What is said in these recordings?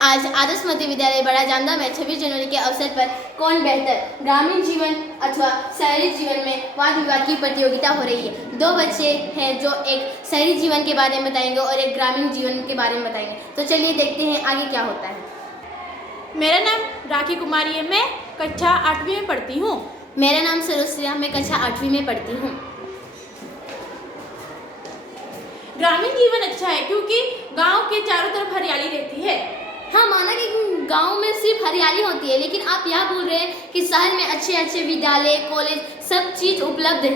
आज आदर्श मध्य विद्यालय बड़ा जामदा में 26 जनवरी के अवसर पर कौन बेहतर ग्रामीण जीवन अथवा शहरी जीवन में वाद विवाद की प्रतियोगिता हो रही है। दो बच्चे हैं जो एक शहरी जीवन के बारे में बताएंगे और एक ग्रामीण जीवन के बारे में बताएंगे। तो चलिए देखते हैं आगे क्या होता है। मेरा नाम राखी कुमारी है। मैं कक्षा 8वीं में पढ़ती हूँ। मेरा नाम सरोज, मैं कक्षा 8वीं में पढ़ती हूँ। ग्रामीण जीवन अच्छा है क्योंकि गांव के चारों तरफ हरियाली रहती है। हाँ, माना कि गांव में सिर्फ हरियाली होती है, लेकिन आप यह बोल रहे हैं कि शहर में अच्छे अच्छे विद्यालय, कॉलेज, सब चीज़ उपलब्ध है।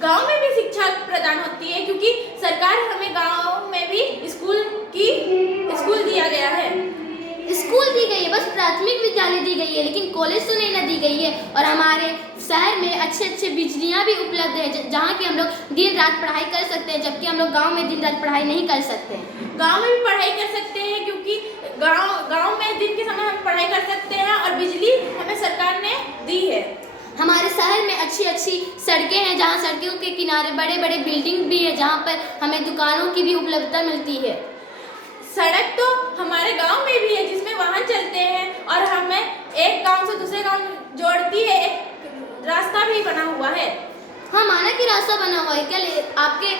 गांव में भी शिक्षा प्रदान होती है क्योंकि सरकार हमें गांव में भी स्कूल दिया गया है। स्कूल दी गई है, बस प्राथमिक विद्यालय दी गई है, लेकिन कॉलेज तो नहीं ना दी गई है। और हमारे शहर में अच्छे अच्छे बिजलियाँ भी उपलब्ध है जहाँ की हम लोग दिन रात पढ़ाई कर सकते हैं, जबकि हम लोग गाँव में दिन रात पढ़ाई नहीं कर सकते। गाँव में भी पढ़ाई कर सकते हैं क्योंकि गांव में दिन के समय हम पढ़ाई कर सकते हैं और बिजली हमें सरकार ने दी है। हमारे शहर में अच्छी अच्छी सड़कें हैं, जहाँ सड़कों के किनारे बड़े बड़े बिल्डिंग भी है, जहाँ पर हमें दुकानों की भी उपलब्धता मिलती है। सड़क तो हमारे गांव में भी है जिसमें वाहन चलते हैं और हमें एक गांव से दूसरे गांव जोड़ती है। एक रास्ता भी बना हुआ है। हाँ, माना कि रास्ता बना हुआ है। क्या आपके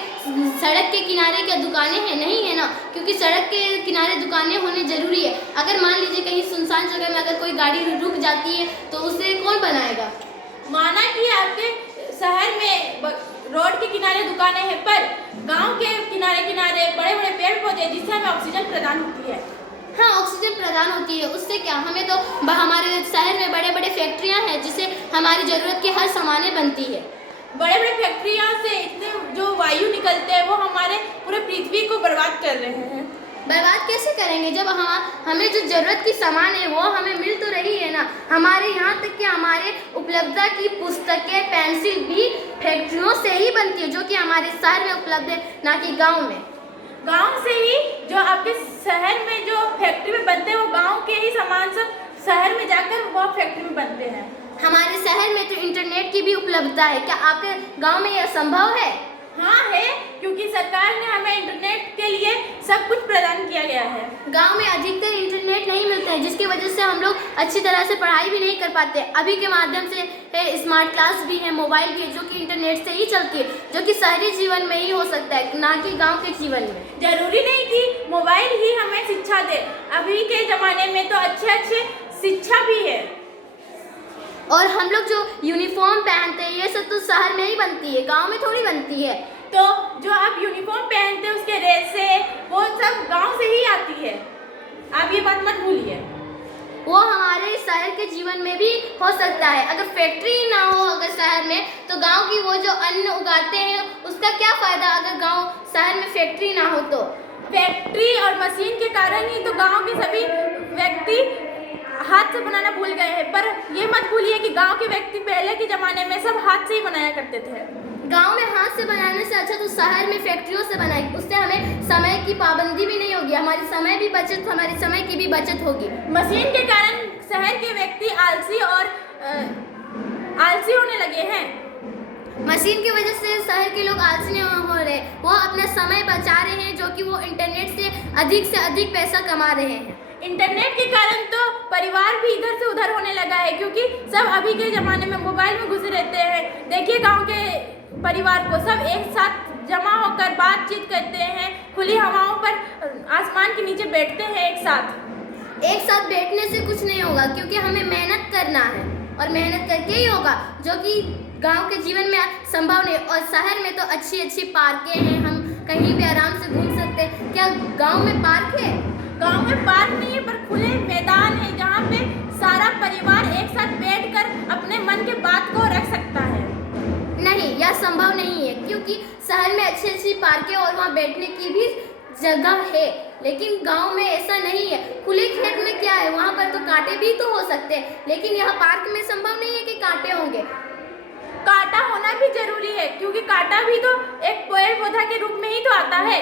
सड़क के किनारे क्या दुकानें हैं? नहीं है ना, क्योंकि सड़क के किनारे दुकानें होने जरूरी है। अगर मान लीजिए कहीं सुनसान जगह में अगर कोई गाड़ी रुक जाती है तो उसे कौन बनाएगा? माना कि आपके शहर में रोड के किनारे दुकानें हैं, पर गांव के किनारे किनारे बड़े बड़े पेड़ पौधे जिससे हमें ऑक्सीजन प्रदान होती है। हाँ, ऑक्सीजन प्रदान होती है। उससे क्या, हमें तो हमारे शहर में बड़े बड़े फैक्ट्रियाँ हैं जिससे हमारी ज़रूरत की हर सामानें बनती है। बड़े बड़े फैक्ट्रियाँ से इतने जो वायु निकलते हैं वो हमारे पूरे पृथ्वी को बर्बाद कर रहे हैं। बर्बाद कैसे करेंगे जब हमें जो ज़रूरत की सामान है वो हमें मिल तो रही है ना। हमारे यहाँ तक कि हमारे उपलब्धता की पुस्तकें, पेंसिल भी फैक्ट्रियों से ही बनती है, जो कि हमारे शहर में उपलब्ध है, ना कि गांव में। गांव से ही जो आपके शहर में जो फैक्ट्री में बनते हैं वो गांव के ही सामान सब शहर में जाकर वो फैक्ट्री में बनते हैं। हमारे शहर में तो इंटरनेट की भी उपलब्धता है। क्या आपके गाँव में यह संभव है? हाँ है, क्योंकि सरकार ने हमें इंटरनेट के लिए सब कुछ प्रदान किया गया है। गांव में अधिकतर इंटरनेट नहीं मिलता है, जिसकी वजह से हम लोग अच्छी तरह से पढ़ाई भी नहीं कर पाते। अभी के माध्यम से स्मार्ट क्लास भी है मोबाइल की, जो कि इंटरनेट से ही चलती है, जो कि शहरी जीवन में ही हो सकता है, ना कि गाँव के जीवन में। जरूरी नहीं कि मोबाइल ही हमें शिक्षा दे। अभी के ज़माने में तो अच्छे शिक्षा भी है। और हम लोग जो यूनिफॉर्म पहनते हैं ये सब तो शहर में ही बनती है, गांव में थोड़ी बनती है। तो जो आप यूनिफॉर्म पहनते हैं उसके रेसे वो सब गांव से ही आती है। आप ये बात मत भूलिए। वो हमारे शहर के जीवन में भी हो सकता है। अगर फैक्ट्री ना हो अगर शहर में, तो गांव की वो जो अन्न उगाते हैं उसका क्या फ़ायदा अगर गांव शहर में फैक्ट्री ना हो तो। फैक्ट्री और मशीन के कारण ही तो गाँव के सभी व्यक्ति हाथ से बनाना भूल गए हैं। पर ये मत भूलिए कि गांव के व्यक्ति पहले के ज़माने में सब हाथ से ही बनाया करते थे। गांव में हाथ से बनाने से अच्छा तो शहर में फैक्ट्रियों से बनाए, उससे हमें समय की पाबंदी भी नहीं होगी, हमारी समय की भी बचत होगी। मशीन के कारण शहर के व्यक्ति आलसी होने लगे हैं। मशीन की वजह से शहर के लोग आलसी नहीं हो रहे, वो अपना समय बचा रहे हैं, जो कि वो इंटरनेट से अधिक पैसा कमा रहे हैं। इंटरनेट के कारण तो परिवार भी इधर से उधर होने लगा है, क्योंकि सब अभी के ज़माने में मोबाइल में घुसे रहते हैं। देखिए गांव के परिवार को सब एक साथ जमा होकर बातचीत करते हैं, खुली हवाओं पर आसमान के नीचे बैठते हैं एक साथ बैठने से कुछ नहीं होगा, क्योंकि हमें मेहनत करना है और मेहनत करके ही होगा, जो कि गांव के जीवन में संभव नहीं। और शहर में तो अच्छी पार्कें हैं, हम कहीं भी आराम से घूम सकते हैं। क्या गाँव में पार्क है? गांव में पार्क नहीं है, पर खुले मैदान है जहाँ पे सारा परिवार एक साथ बैठकर अपने मन के बात को रख सकता है। नहीं, यह संभव नहीं है, क्योंकि शहर में अच्छी पार्कें और वहाँ बैठने की भी जगह है, लेकिन गांव में ऐसा नहीं है। खुले खेत में क्या है, वहाँ पर तो कांटे भी तो हो सकते हैं, लेकिन यहाँ पार्क में संभव नहीं है कि कांटे होंगे। कांटा होना भी जरूरी है, क्योंकि कांटा भी तो एक पेड़ पौधा के रूप में ही तो आता है।